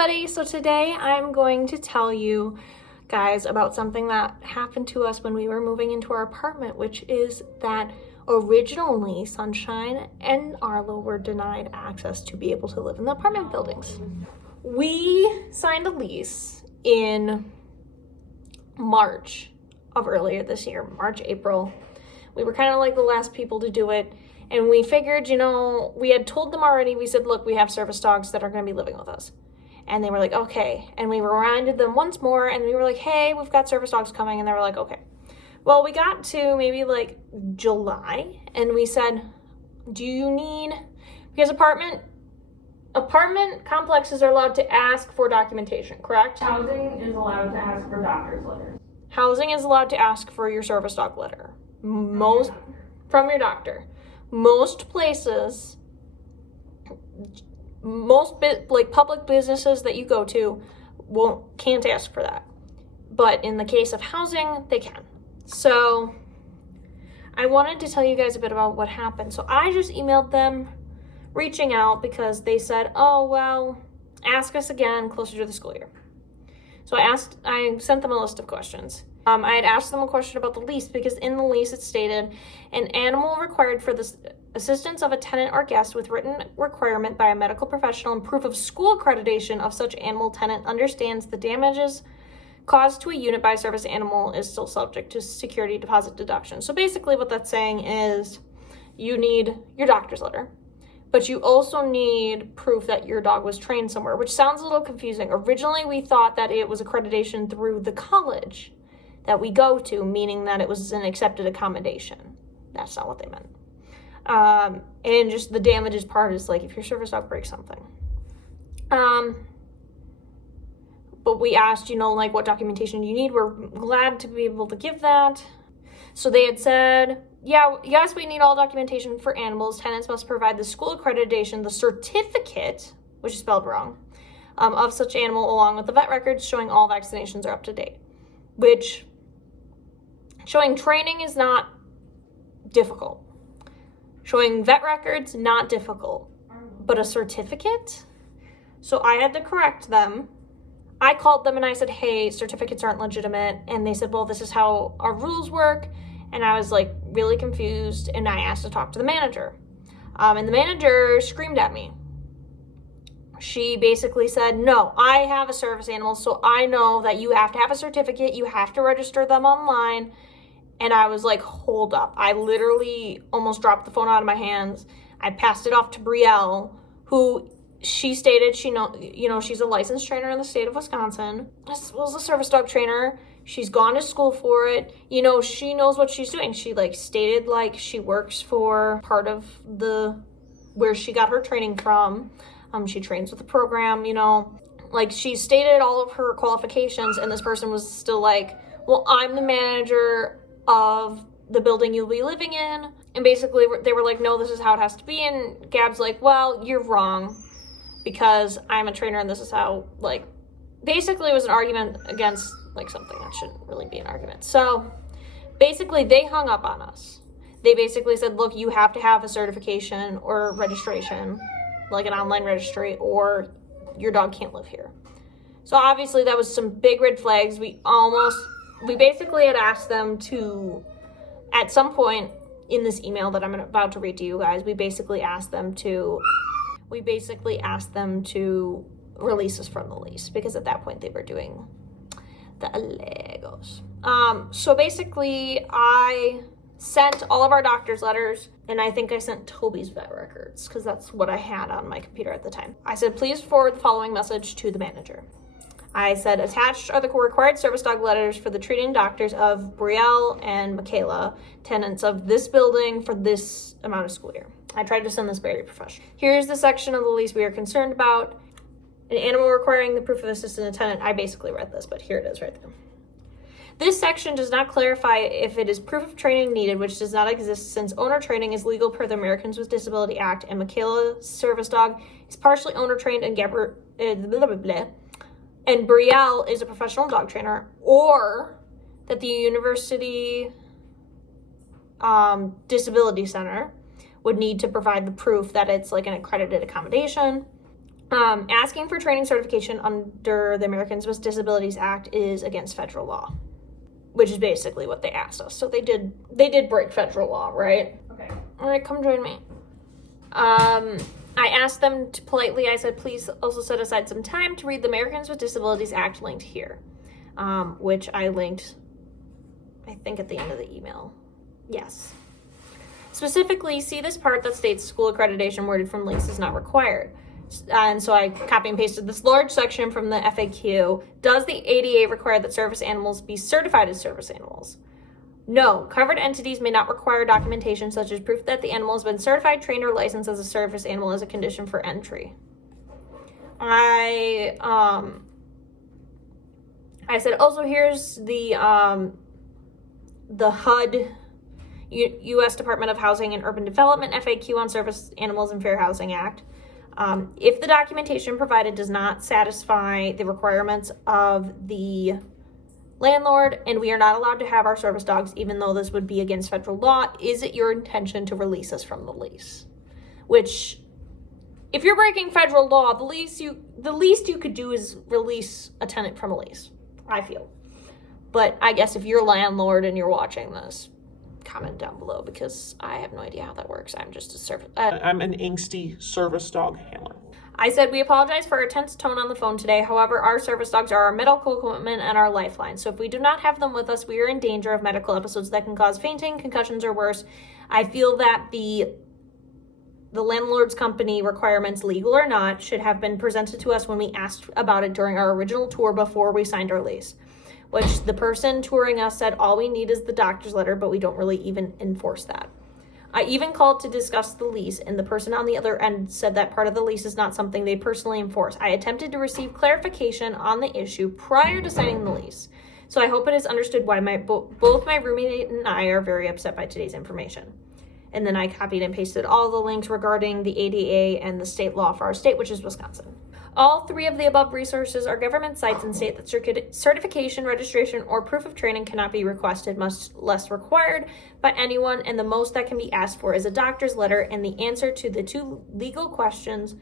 everybody. So today I'm going to tell you guys about something that happened to us when we were moving into our apartment, which is that originally Sunshine and Arlo were denied access to be able to live in the apartment buildings. We signed a lease in March of earlier this year, March, April. We were kind of like the last people to do it. And we figured, we had told them already, we said, look, we have service dogs that are going to be living with us. And they were like, okay. And we reminded them once more, and we were like, hey, we've got service dogs coming. And they were like, okay. Well, we got to maybe like July, and we said, because apartment complexes are allowed to ask for documentation, correct? Housing is allowed to ask for doctor's letters. Housing is allowed to ask for your service dog letter. From your doctor. Most places, public businesses that you go to can't ask for that. But in the case of housing, they can. So I wanted to tell you guys a bit about what happened. So I just emailed them reaching out because they said, oh, well, ask us again closer to the school year. So I sent them a list of questions. I had asked them a question about the lease because in the lease it stated an animal required for the assistance of a tenant or guest with written requirement by a medical professional and proof of school accreditation of such animal tenant understands the damages caused to a unit by a service animal is still subject to security deposit deduction. So basically what that's saying is you need your doctor's letter, but you also need proof that your dog was trained somewhere, which sounds a little confusing. Originally, we thought that it was accreditation through the college that we go to, meaning that it was an accepted accommodation. That's not what they meant. And just the damages part is like if your service dog breaks something. But we asked, what documentation do you need? We're glad to be able to give that. So they had said, yes, we need all documentation for animals. Tenants must provide the school accreditation, the certificate, which is spelled wrong, of such animal along with the vet records showing all vaccinations are up to date, which showing training is not difficult. Showing vet records, not difficult, but a certificate? So I had to correct them. I called them and I said, hey, certificates aren't legitimate. And they said, well, this is how our rules work. And I was like really confused, and I asked to talk to the manager. And the manager screamed at me. She basically said, no, I have a service animal, so I know that you have to have a certificate. You have to register them online. And I was like, hold up. I literally almost dropped the phone out of my hands. I passed it off to Brielle, who she stated she's a licensed trainer in the state of Wisconsin. As well as a service dog trainer. She's gone to school for it. She knows what she's doing. She stated she works for part of where she got her training from. She trains with the program, she stated all of her qualifications, and this person was still like, well, I'm the manager of the building you'll be living in. And basically they were like, no, this is how it has to be. And Gab's like, well, you're wrong because I'm a trainer and this is how, basically it was an argument against something that shouldn't really be an argument. So basically they hung up on us. They basically said, look, you have to have a certification or registration, like an online registry, or your dog can't live here. So obviously that was some big red flags. We basically had asked them to, at some point in this email that I'm about to read to you guys, we basically asked them to release us from the lease because at that point they were doing the Legos. So basically I sent all of our doctor's letters, and I think I sent Toby's vet records because that's what I had on my computer at the time. I said, please forward the following message to the manager. I said, attached are the required service dog letters for the treating doctors of Brielle and Michaela, tenants of this building for this amount of school year. I tried to send this very professional. Here's the section of the lease we are concerned about. An animal requiring the proof of assistant tenant. I basically read this, but here it is right there. This section does not clarify if it is proof of training needed, which does not exist since owner training is legal per the Americans with Disability Act, and Michaela's service dog is partially owner trained, and and Brielle is a professional dog trainer, or that the university disability center would need to provide the proof that it's an accredited accommodation, Asking for training certification under the Americans with Disabilities Act is against federal law, which is basically what they asked us. So they did break federal law, right? Okay. All right, come join me. I asked them to politely, I said, please also set aside some time to read the Americans with Disabilities Act linked here, which I linked, I think, at the end of the email. Yes. Specifically, see this part that states school accreditation worded from lease is not required. And so I copy and pasted this large section from the FAQ. Does the ADA require that service animals be certified as service animals? No, covered entities may not require documentation such as proof that the animal has been certified, trained, or licensed as a service animal as a condition for entry. I said, also here's the HUD, U.S. Department of Housing and Urban Development FAQ on Service Animals and Fair Housing Act. If the documentation provided does not satisfy the requirements of the landlord and we are not allowed to have our service dogs, even though this would be against federal law, is it your intention to release us from the lease? Which, if you're breaking federal law, the least you could do is release a tenant from a lease, I feel. But I guess if you're a landlord and you're watching this, comment down below, because I have no idea how that works. I'm just a service. I'm an angsty service dog handler. I said, we apologize for our tense tone on the phone today. However, our service dogs are our medical equipment and our lifeline. So if we do not have them with us, we are in danger of medical episodes that can cause fainting, concussions, or worse. I feel that the landlord's company requirements, legal or not, should have been presented to us when we asked about it during our original tour before we signed our lease. Which the person touring us said all we need is the doctor's letter, but we don't really even enforce that. I even called to discuss the lease, and the person on the other end said that part of the lease is not something they personally enforce. I attempted to receive clarification on the issue prior to signing the lease, so I hope it is understood why both my roommate and I are very upset by today's information. And then I copied and pasted all the links regarding the ADA and the state law for our state, which is Wisconsin. All three of the above resources are government sites and state that certification, registration, or proof of training cannot be requested, much less required by anyone, and the most that can be asked for is a doctor's letter and the answer to the two legal questions,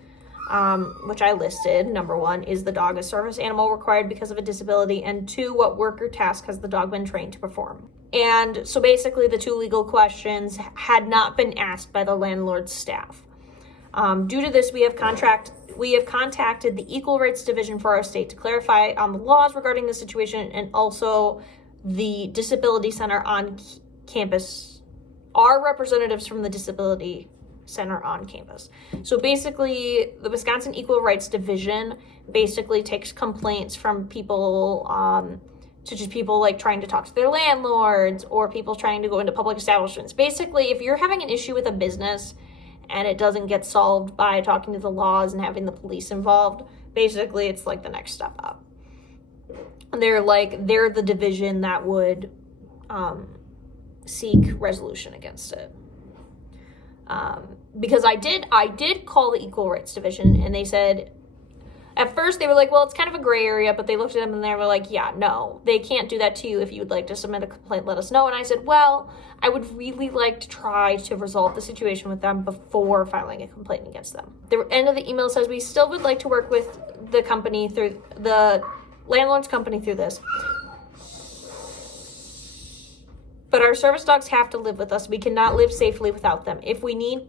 which I listed. Number one, is the dog a service animal required because of a disability? And two, what work or task has the dog been trained to perform? And so basically the two legal questions had not been asked by the landlord's staff. Due to this, we have contacted the Equal Rights Division for our state to clarify on the laws regarding the situation, and also the Disability Center on campus, our representatives from the Disability Center on campus. So basically, the Wisconsin Equal Rights Division basically takes complaints from people, such as people like trying to talk to their landlords or people trying to go into public establishments. Basically, if you're having an issue with a business and it doesn't get solved by talking to the laws and having the police involved, basically it's like the next step up. And they're the division that would seek resolution against it. Because I did call the Equal Rights Division, and they said, at first they were like, well, it's kind of a gray area, but they looked at them and they were like, yeah, no, they can't do that to you. If you would like to submit a complaint, let us know. And I said, well, I would really like to try to resolve the situation with them before filing a complaint against them. The end of the email says, we still would like to work with the company through the landlord's company through this. But our service dogs have to live with us. We cannot live safely without them. If we need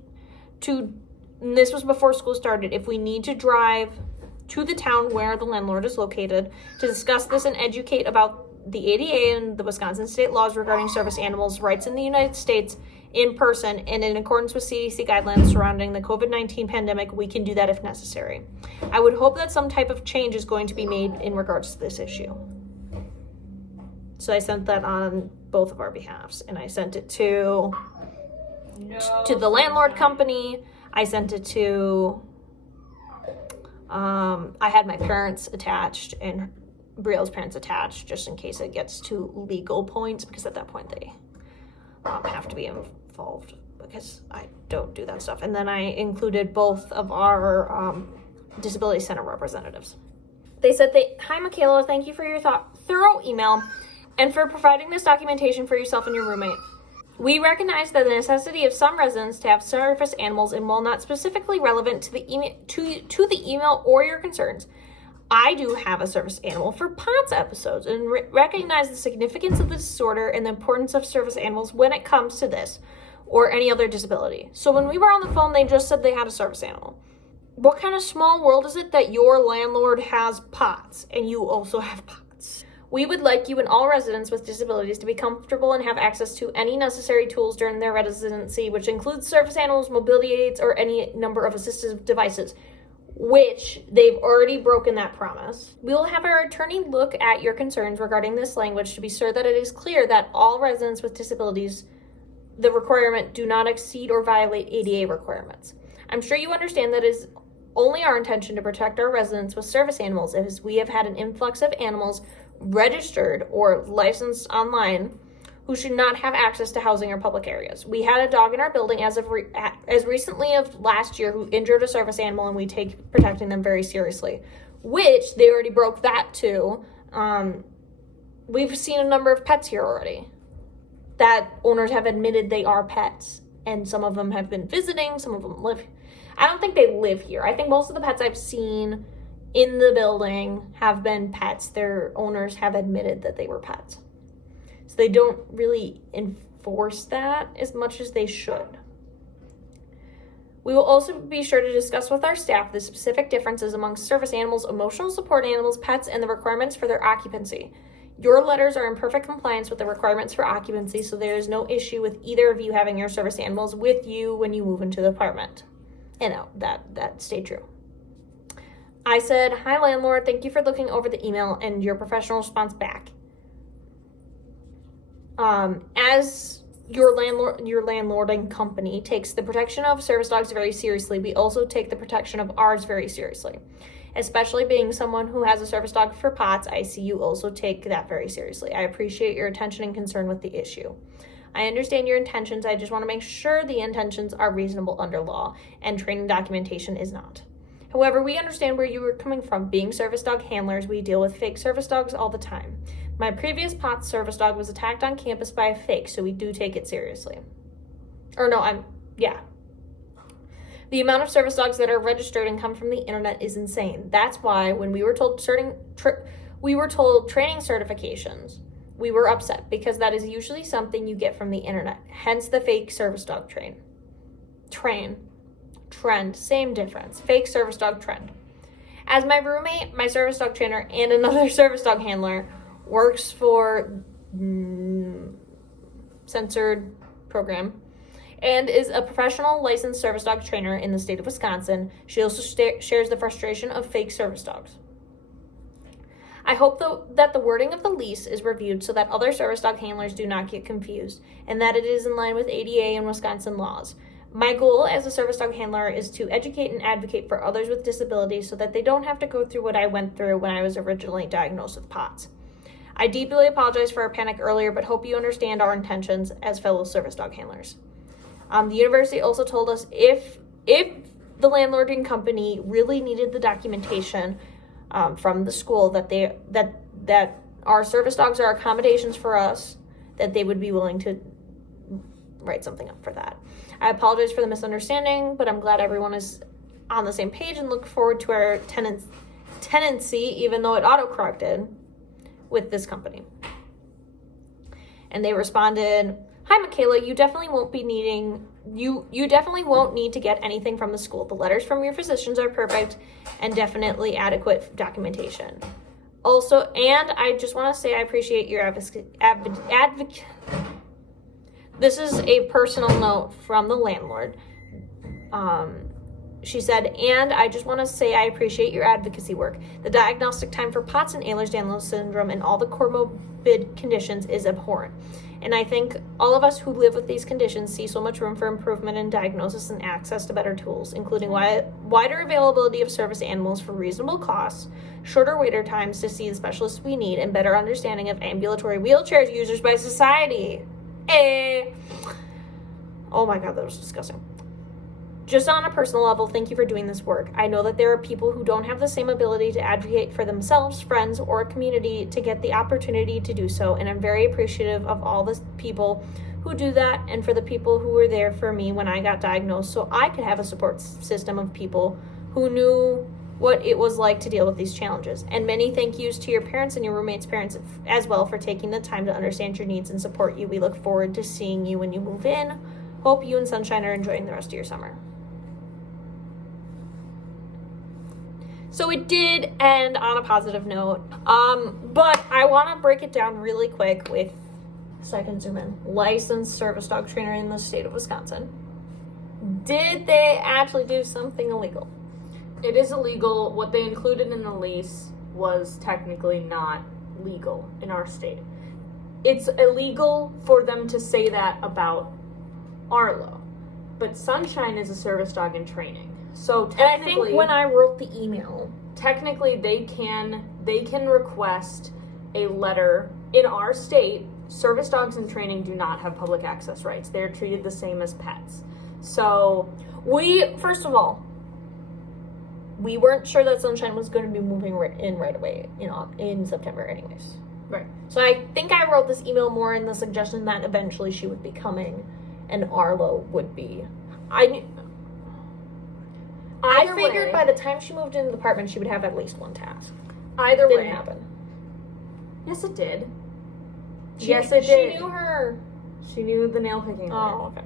to, and this was before school started, if we need to drive to the town where the landlord is located to discuss this and educate about the ADA and the Wisconsin state laws regarding service animals' rights in the United States in person and in accordance with CDC guidelines surrounding the COVID-19 pandemic, we can do that if necessary. I would hope that some type of change is going to be made in regards to this issue. So I sent that on both of our behalves, and I sent it to the landlord company. I sent it to I had my parents attached and Brielle's parents attached just in case it gets to legal points, because at that point they have to be involved because I don't do that stuff. And then I included both of our Disability Center representatives. They said, hi, Michaela, thank you for your thorough email and for providing this documentation for yourself and your roommate. We recognize the necessity of some residents to have service animals, and while not specifically relevant to the email or your concerns, I do have a service animal for POTS episodes and recognize the significance of the disorder and the importance of service animals when it comes to this or any other disability. So when we were on the phone, they just said they had a service animal. What kind of small world is it that your landlord has POTS and you also have POTS? We would like you and all residents with disabilities to be comfortable and have access to any necessary tools during their residency, which includes service animals, mobility aids, or any number of assistive devices, which they've already broken that promise. We will have our attorney look at your concerns regarding this language to be sure that it is clear that all residents with disabilities, the requirement, do not exceed or violate ADA requirements. I'm sure you understand that it is only our intention to protect our residents with service animals, as we have had an influx of animals registered or licensed online who should not have access to housing or public areas. We had a dog in our building as recently of last year who injured a service animal, and we take protecting them very seriously, which they already broke that too. We've seen a number of pets here already that owners have admitted they are pets, and some of them have been visiting, some of them live. I don't think they live here. I think most of the pets I've seen in the building have been pets. Their owners have admitted that they were pets. So they don't really enforce that as much as they should. We will also be sure to discuss with our staff the specific differences amongst service animals, emotional support animals, pets, and the requirements for their occupancy. Your letters are in perfect compliance with the requirements for occupancy, so there is no issue with either of you having your service animals with you when you move into the apartment. And that stayed true. I said, "Hi, landlord. Thank you for looking over the email and your professional response back. As your landlording company takes the protection of service dogs very seriously, we also take the protection of ours very seriously. Especially being someone who has a service dog for POTS, I see you also take that very seriously. I appreciate your attention and concern with the issue. I understand your intentions. I just want to make sure the intentions are reasonable under law, and training documentation is not. However, we understand where you are coming from. Being service dog handlers, we deal with fake service dogs all the time. My previous POTS service dog was attacked on campus by a fake, so we do take it seriously." The amount of service dogs that are registered and come from the internet is insane. That's why when we were told training certifications, we were upset, because that is usually something you get from the internet. Hence the fake service dog trend, same difference. Fake service dog trend. As my roommate, my service dog trainer, and another service dog handler works for censored program and is a professional licensed service dog trainer in the state of Wisconsin, she also shares the frustration of fake service dogs. I hope that the wording of the lease is reviewed so that other service dog handlers do not get confused, and that it is in line with ADA and Wisconsin laws. My goal as a service dog handler is to educate and advocate for others with disabilities so that they don't have to go through what I went through when I was originally diagnosed with POTS. I deeply apologize for our panic earlier, but hope you understand our intentions as fellow service dog handlers. The university also told us if the landlording company really needed the documentation from the school that our service dogs are accommodations for us, that they would be willing to write something up for that. I apologize for the misunderstanding, but I'm glad everyone is on the same page and look forward to our tenancy, even though it auto-corrected with this company. And they responded, "Hi, Michaela, you definitely won't need to get anything from the school. The letters from your physicians are perfect and definitely adequate documentation. Also, and I just want to say I appreciate your advocacy. This is a personal note from the landlord. She said, and I just want to say I appreciate your advocacy work. The diagnostic time for POTS and Ehlers-Danlos syndrome and all the comorbid conditions is abhorrent. And I think all of us who live with these conditions see so much room for improvement in diagnosis and access to better tools, including wider availability of service animals for reasonable costs, shorter wait times to see the specialists we need, and better understanding of ambulatory wheelchair users by society." Oh my God, that was disgusting. "Just on a personal level, thank you for doing this work. I know that there are people who don't have the same ability to advocate for themselves, friends, or a community to get the opportunity to do so, and I'm very appreciative of all the people who do that and for the people who were there for me when I got diagnosed so I could have a support system of people who knew what it was like to deal with these challenges. And many thank yous to your parents and your roommates' parents as well for taking the time to understand your needs and support you. We look forward to seeing you when you move in. Hope you and Sunshine are enjoying the rest of your summer. So it did end on a positive note, but I want to break it down really quick with, so I can zoom in, licensed service dog trainer in the state of Wisconsin. Did they actually do something illegal? It is illegal. What they included in the lease was technically not legal in our state. It's illegal for them to say that about Arlo, but Sunshine is a service dog in training. So And I think when I wrote the email, technically they can request a letter. In our state, service dogs in training do not have public access rights. They're treated the same as pets. So first of all, we weren't sure that Sunshine was going to be moving in right away, in September anyways. right. So I think I wrote this email more in the suggestion that eventually she would be coming and Arlo would be. I figured by the time she moved into the apartment, she would have at least one task. Either Didn't way. happen. Yes, it did. She knew her. She knew the nail picking. Oh, okay. I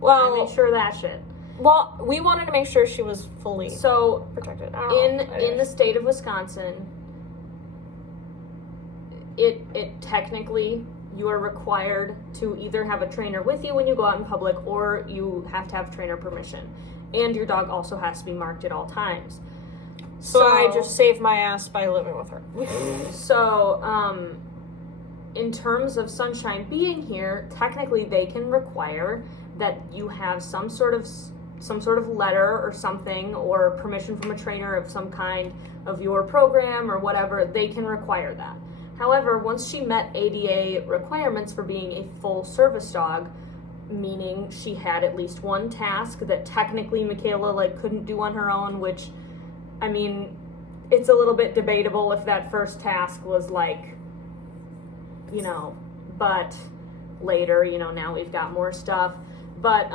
Well, made sure of that shit. well, we wanted to make sure she was fully So protected. I don't know. in the state of Wisconsin, it technically, you are required to either have a trainer with you when you go out in public, or you have to have trainer permission, and your dog also has to be marked at all times. So I just saved my ass by living with her. So, in terms of Sunshine being here, technically they can require that you have some sort of letter or something, or permission from a trainer of some kind of your program or whatever. They can require that. However, once she met ADA requirements for being a full service dog, meaning she had at least one task that technically Michaela couldn't do on her own, which, I mean, it's a little bit debatable if that first task was but later, now we've got more stuff. But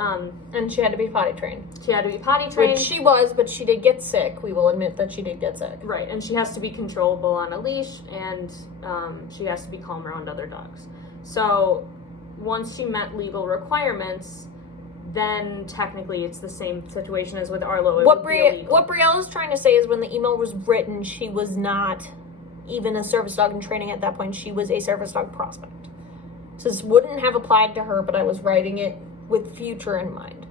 And she had to be potty trained. she had to be potty trained. Which she was, but she did get sick. We will admit that she did get sick. Right, and she has to be controllable on a leash, and she has to be calm around other dogs. So once she met legal requirements, then technically it's the same situation as with Arlo. What Brielle's trying to say is when the email was written, she was not even a service dog in training at that point. She was a service dog prospect. So this wouldn't have applied to her, but I was writing it with future in mind.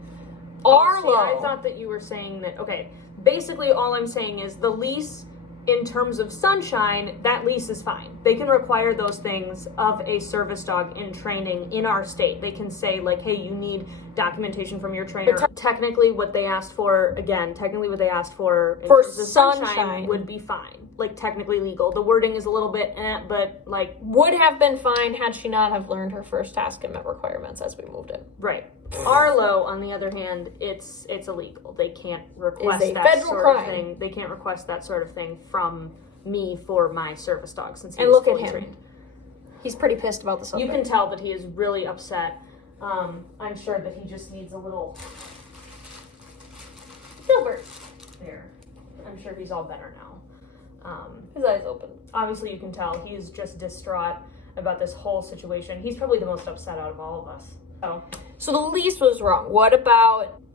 Arlo. See, I thought that you were saying that, okay, basically all I'm saying is the lease, in terms of Sunshine, that lease is fine. They can require those things of a service dog in training in our state. They can say, hey, you need documentation from your trainer. But technically what they asked for in terms of Sunshine would be fine. Technically legal. The wording is a little bit but would have been fine had she not have learned her first task and met requirements as we moved in. Right. Arlo, on the other hand, it's illegal. They can't request It's a that federal sort crime. of thing. They can't request that sort of thing from me for my service dog, since And he's look at fully him. trained. He's pretty pissed about the subject. You can tell that he is really upset. I'm sure that he just needs a little Filbert there. I'm sure he's all better now. His eyes open. Obviously, you can tell he's just distraught about this whole situation. He's probably the most upset out of all of us. So the lease was wrong.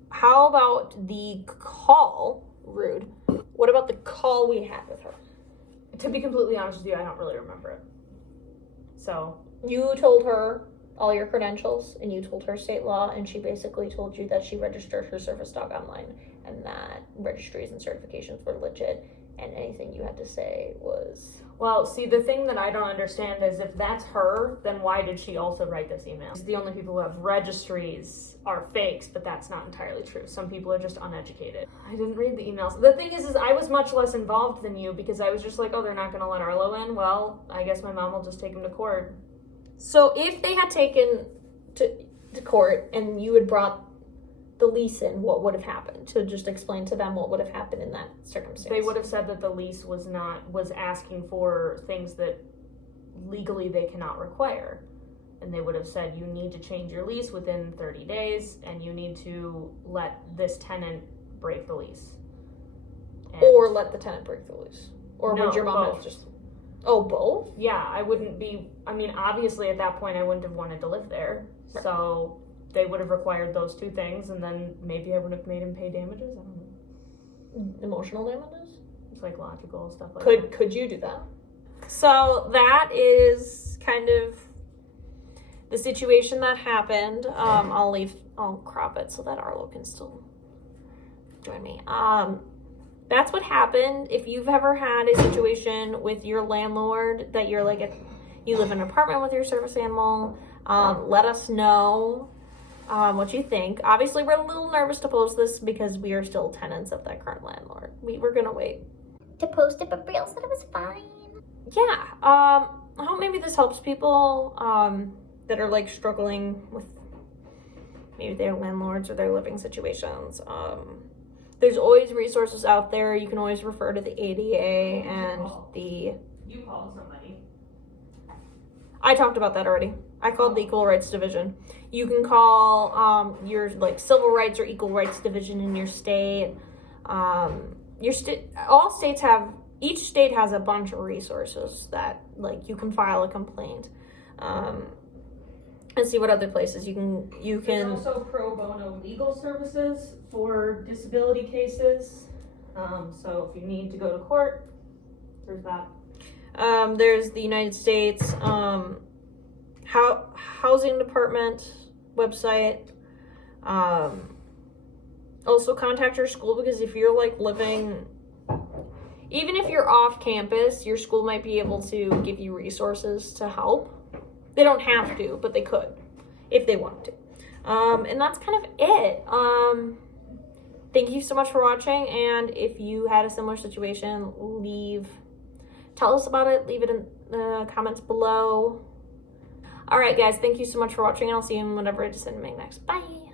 How about the call? Rude. What about the call we had with her? To be completely honest with you, I don't really remember it. So You told her all your credentials, and you told her state law, and she basically told you that she registered her service dog online, and that registries and certifications were legit, and anything you had to say was... Well, see, the thing that I don't understand is if that's her, then why did she also write this email? The only people who have registries are fakes, but that's not entirely true. Some people are just uneducated. I didn't read the emails. The thing is I was much less involved than you, because I was just oh, they're not going to let Arlo in? Well, I guess my mom will just take him to court. So if they had taken to court and you had brought the lease in, what would have happened? To just explain to them what would have happened in that circumstance. They would have said that the lease was asking for things that legally they cannot require. and they would have said you need to change your lease within 30 days and you need to let this tenant break the lease. And Or let the tenant break the lease. Or No, would your mom both. have just... Oh, both? yeah, I wouldn't be, I mean, obviously at that point I wouldn't have wanted to live there. Right. So they would have required those two things, and then maybe I would have made him pay damages. I don't know. Emotional damages? Psychological stuff like that. Could you do that? So that is kind of the situation that happened. I'll crop it so that Arlo can still join me. That's what happened. If you've ever had a situation with your landlord that you're like, you live in an apartment with your service animal, let us know what you think. Obviously, we're a little nervous to post this because we are still tenants of that current landlord. We're gonna wait to post it, but Brielle said it was fine. Yeah, I hope maybe this helps people that are like struggling with maybe their landlords or their living situations. There's always resources out there. You can always refer to the ADA and the... You called somebody. I talked about that already. I called the Equal Rights Division. You can call your like Civil Rights or Equal Rights Division in your state. Each state has a bunch of resources that like you can file a complaint and see what other places you There's can. also pro bono legal services for disability cases. So if you need to go to court, there's that. There's the United States Housing Department website. Also contact your school, because if you're like living, even if you're off campus, your school might be able to give you resources to help. They don't have to, but they could if they want to. And that's kind of it. Thank you so much for watching, and if you had a similar situation, tell us about it. Leave it in the comments below. All right, guys, thank you so much for watching, and I'll see you in whatever I decide to make next. Bye.